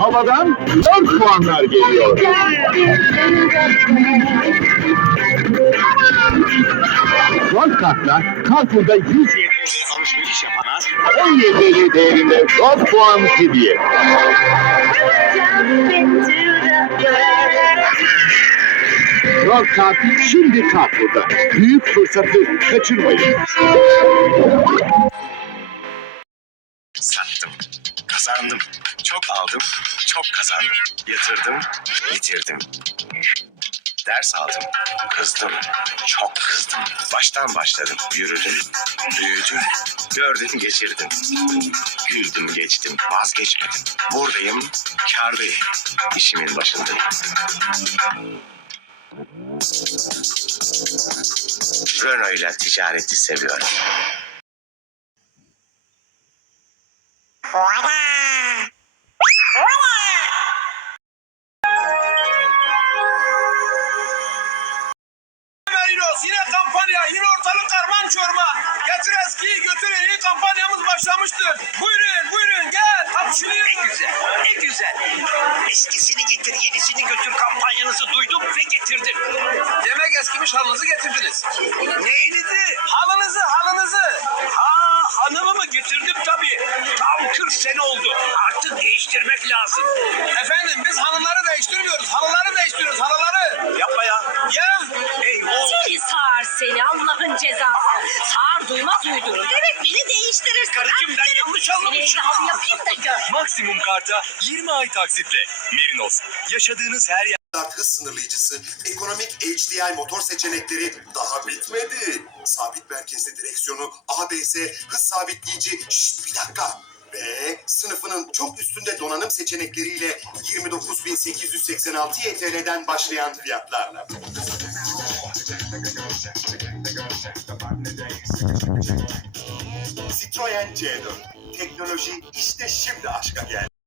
Havadan 4 puanlar geliyor. Dört kartla Carrefour'da 100 YTL alışveriş yapana 17 değerinde 4 puan hediye. Kart şimdi Carrefour'da. Büyük fırsatı kaçırmayın. Kazandım. Çok aldım, çok kazandım. Yatırdım, yitirdim. Ders aldım, kızdım, çok kızdım. Baştan başladım, yürüdüm, büyüdüm, gördüm, geçirdim. Güldüm, geçtim, vazgeçmedim. Buradayım, kârdayım, işimin başındayım. Renault ile ticareti seviyorum. Merinos yine kampanya yine ortalık karman çorman. Getir eskiyi götür yeni kampanyamız başlamıştır. Buyurun buyurun gel. Hapşırın. Ne güzel, ne güzel. Eskisini getir, yenisini götür kampanyanızı duydum ve getirdim. Demek eskimiş halınızı getirdiniz. Neyinizi? Halınızı halınızı. Ha, hanımımı getirdim tabii. Tam 40 sene oldu. Artık değiştirmek lazım. Efendim biz halıları değiştirmiyoruz. Halıları değiştiriyoruz Allah'ın cezası. Sağır duymaz uydurur. Demek beni değiştirirsin. Karıcığım ben yanlış anlamışım. Yapayım da gör. Maksimum karta 20 ay taksitle. Merinos, yaşadığınız her yer hız sınırlayıcısı, ekonomik HDI motor seçenekleri daha bitmedi. Sabit merkezli direksiyonu, ABS, hız sabitleyici, şşt bir dakika. Ve sınıfının çok üstünde donanım seçenekleriyle 29.886 YTL'den başlayan fiyatlarla. Citroen C4. Teknoloji işte şimdi aşka geldi.